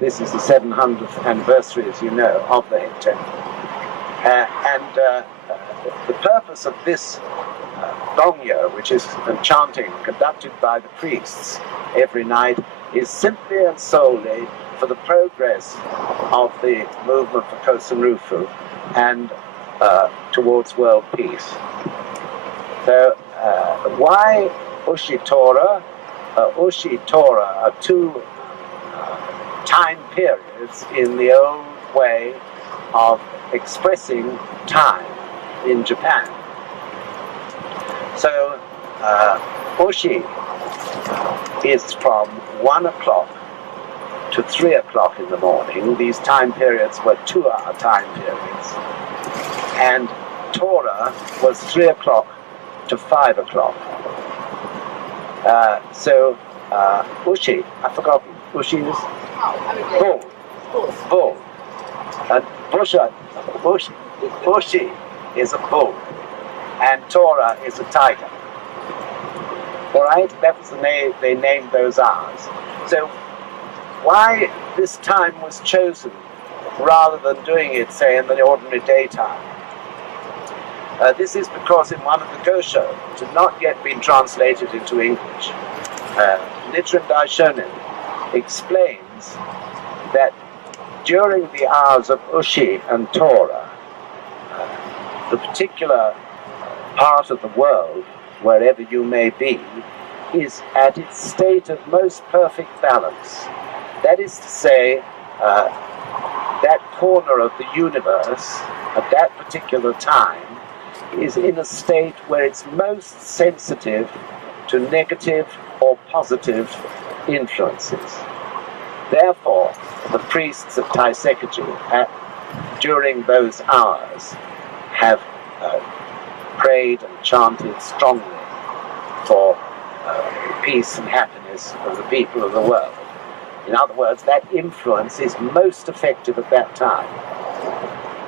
this is the 700th anniversary, as you know, of the Hector. The purpose of this gongyo, which is chanting conducted by the priests every night, is simply and solely for the progress of the movement for Kosen-Rufu and towards world peace. So why Ushi Torah? Ushi Torah are two time periods in the old way of expressing time in Japan. So Ushi is from 1 o'clock to 3 o'clock in the morning. These time periods were 2-hour time periods. And Torah was 3 o'clock to 5 o'clock. Ushi, I've forgotten. Ushi is bull. Bull. And Ushi is a bull. And Torah is a tiger. All right? That was the name they named those hours. So why this time was chosen rather than doing it, say, in the ordinary daytime? This is because in one of the Gosho, which had not yet been translated into English, Nichiren Daishonin explains that during the hours of Ushi and Torah, the particular part of the world, wherever you may be, is at its state of most perfect balance. That is to say, that corner of the universe at that particular time is in a state where it's most sensitive to negative or positive influences. Therefore, the priests of Taisekaji during those hours have prayed and chanted strongly for peace and happiness of the people of the world. In other words, that influence is most effective at that time.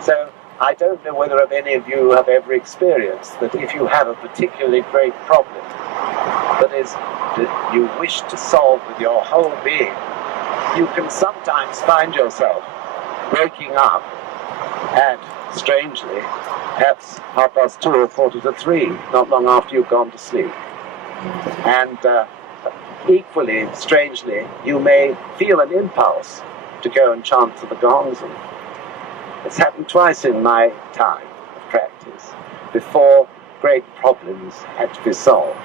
So I don't know whether any of you have ever experienced that if you have a particularly great problem that you wish to solve with your whole being, you can sometimes find yourself waking up at, strangely, perhaps 2:30 or 3:45, not long after you've gone to sleep. And equally, strangely, you may feel an impulse to go and chant to the gongs. It's happened twice in my time of practice, before great problems had to be solved.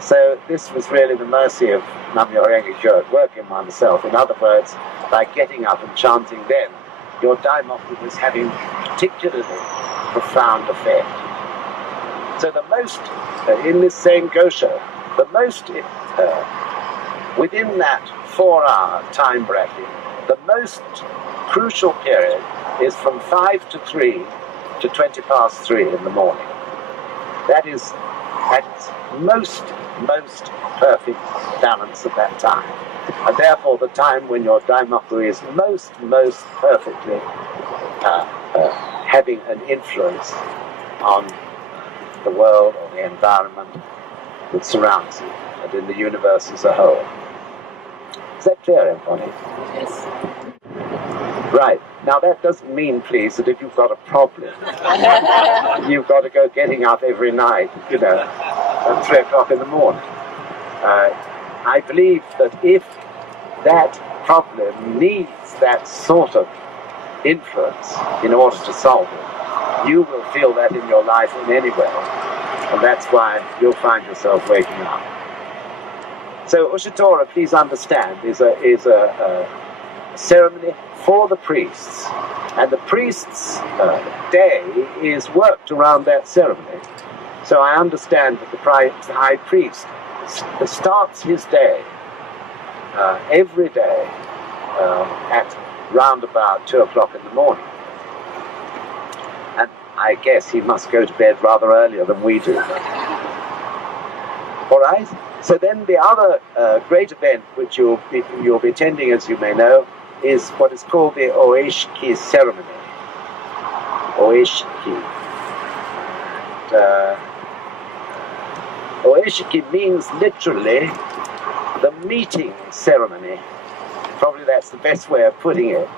So this was really the mercy of Nam-myoho Renge Kyo at work in oneself. In other words, by getting up and chanting then, your daimoku was having particularly profound effect. So the most, in this same Gosho, the most, within that 4-hour time bracket, the most crucial period is from 5 to 3 to 20 past 3 in the morning. That is at its most perfect balance at that time. And therefore the time when your daimoku is most perfectly having an influence on the world or the environment that surrounds you and in the universe as a whole. Is that clear, everybody? Yes. Right. Now that doesn't mean, please, that if you've got a problem, you've got to go getting up every night, at 3 o'clock in the morning. I believe that if that problem needs that sort of influence in order to solve it, you will feel that in your life in any way, and that's why you'll find yourself waking up. So Ushitora, please understand, is a ceremony for the priests, and the priest's day is worked around that ceremony. So I understand that the high priest starts his day every day at round about 2 o'clock in the morning. And I guess he must go to bed rather earlier than we do. All right? So then the other great event which you'll be attending, as you may know, is what is called the Oeshiki ceremony. Oeshiki. Oeshiki means literally the meeting ceremony Probably that's the best way of putting it,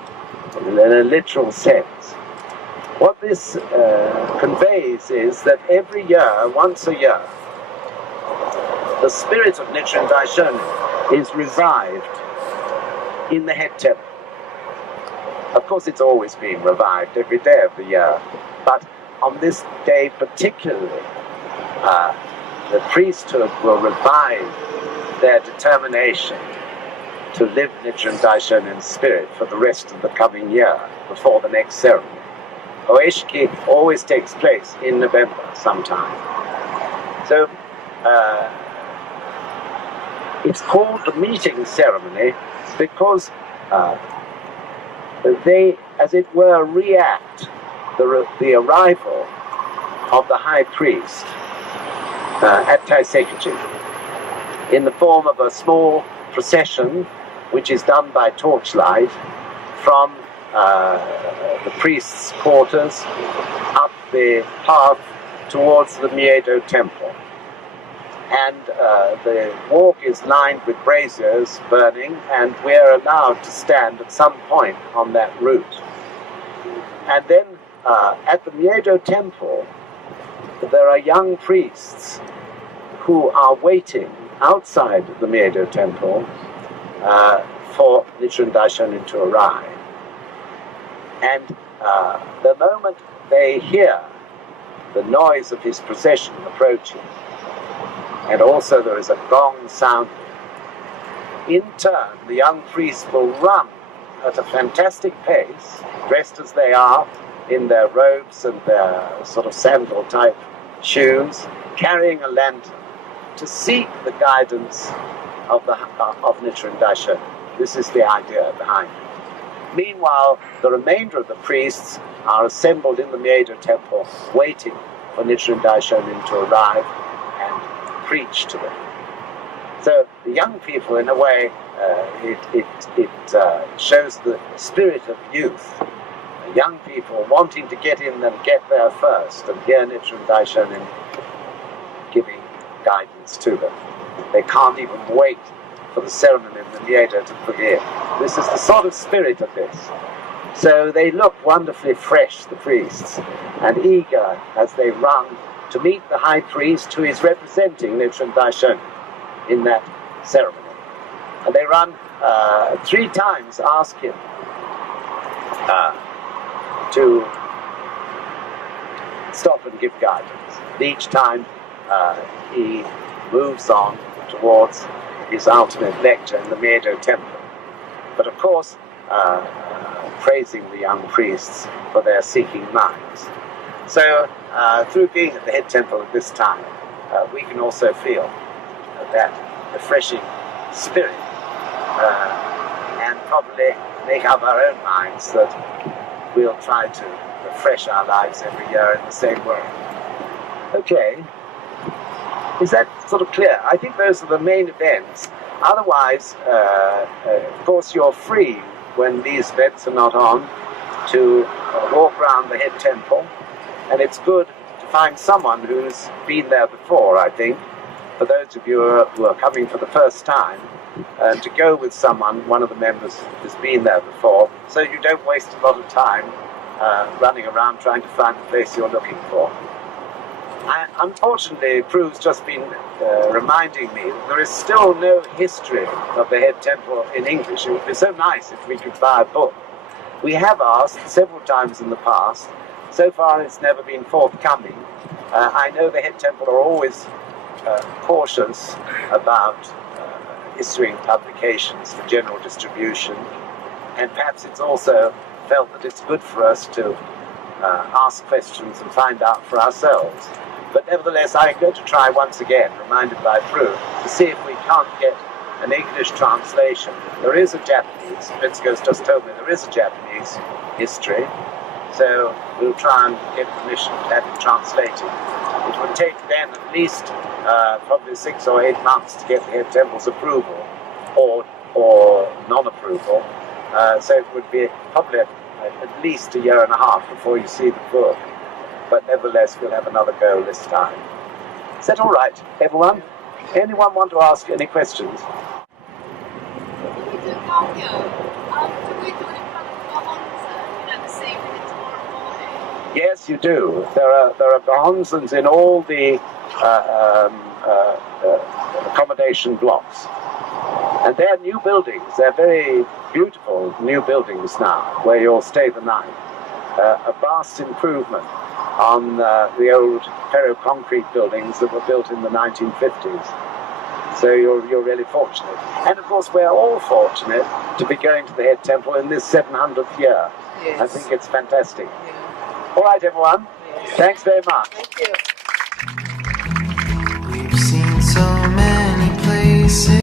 in a literal sense. What this conveys is that every year, once a year, the spirit of Nichiren Daishonin is revived in the head temple. Of course, it's always being revived every day of the year, but on this day particularly, the priesthood will revive their determination to live Nichiren Daishonin's spirit for the rest of the coming year before the next ceremony. Oeshiki always takes place in November sometime. So it's called the meeting ceremony because they, as it were, react the arrival of the high priest at Taisekichi in the form of a small procession which is done by torchlight from the priest's quarters up the path towards the Miedo temple. And the walk is lined with braziers burning, and we are allowed to stand at some point on that route. And then at the Miedo temple, there are young priests who are waiting outside the Miedo temple for Nichiren Daishonin to arrive. And the moment they hear the noise of his procession approaching, and also there is a gong sound, in turn the young priests will run at a fantastic pace, dressed as they are in their robes and their sort of sandal-type shoes, carrying a lantern to seek the guidance of Nichiren Daishonin. This is the idea behind it. Meanwhile, the remainder of the priests are assembled in the Miedo temple, waiting for Nichiren Daishonin to arrive and preach to them. So the young people, in a way, it shows the spirit of youth. The young people wanting to get in and get there first, and hear Nichiren Daishonin giving guidance to them. They can't even wait for the ceremony in the Miedo to begin. This is the sort of spirit of this. So they look wonderfully fresh, the priests, and eager as they run to meet the high priest who is representing Nichiren Daishonin in that ceremony. And they run 3 times, ask him to stop and give guidance. Each time he moves on towards his ultimate lecture in the Miedo temple. But of course, praising the young priests for their seeking minds. So, through being at the head temple at this time, we can also feel that refreshing spirit and probably make up our own minds that we'll try to refresh our lives every year in the same way. Okay, is that sort of clear? I think those are the main events. Otherwise, of course, you're free when these events are not on to walk around the head temple, and it's good to find someone who's been there before, I think, for those of you who are coming for the first time, to go with someone, one of the members who's been there before, so you don't waste a lot of time running around trying to find the place you're looking for. Unfortunately, Prue's just been reminding me that there is still no history of the head temple in English. It would be so nice if we could buy a book. We have asked several times in the past. So far it's never been forthcoming. I know the head temple are always cautious about issuing publications for general distribution, and perhaps it's also felt that it's good for us to ask questions and find out for ourselves. But nevertheless, I'm going to try once again, reminded by Prue, to see if we can't get an English translation. There is a Japanese, Prinsko's just told me there is a Japanese history, so we'll try and get permission to have it translated. It would take then at least probably 6 or 8 months to get the head temple's approval or non-approval, so it would be probably at least 1.5 years before you see the book. But nevertheless, we'll have another go this time. Is that all right, everyone? Anyone want to ask any questions? Yes, you do. There are Gohonsons in all the accommodation blocks. And they're new buildings. They're very beautiful new buildings now, where you'll stay the night. A vast improvement on the old ferro-concrete buildings that were built in the 1950s. So you're really fortunate. And of course, we're all fortunate to be going to the head temple in this 700th year. Yes. I think it's fantastic. Yeah. All right, everyone. Yes. Thanks very much. Thank you. We've seen so many places.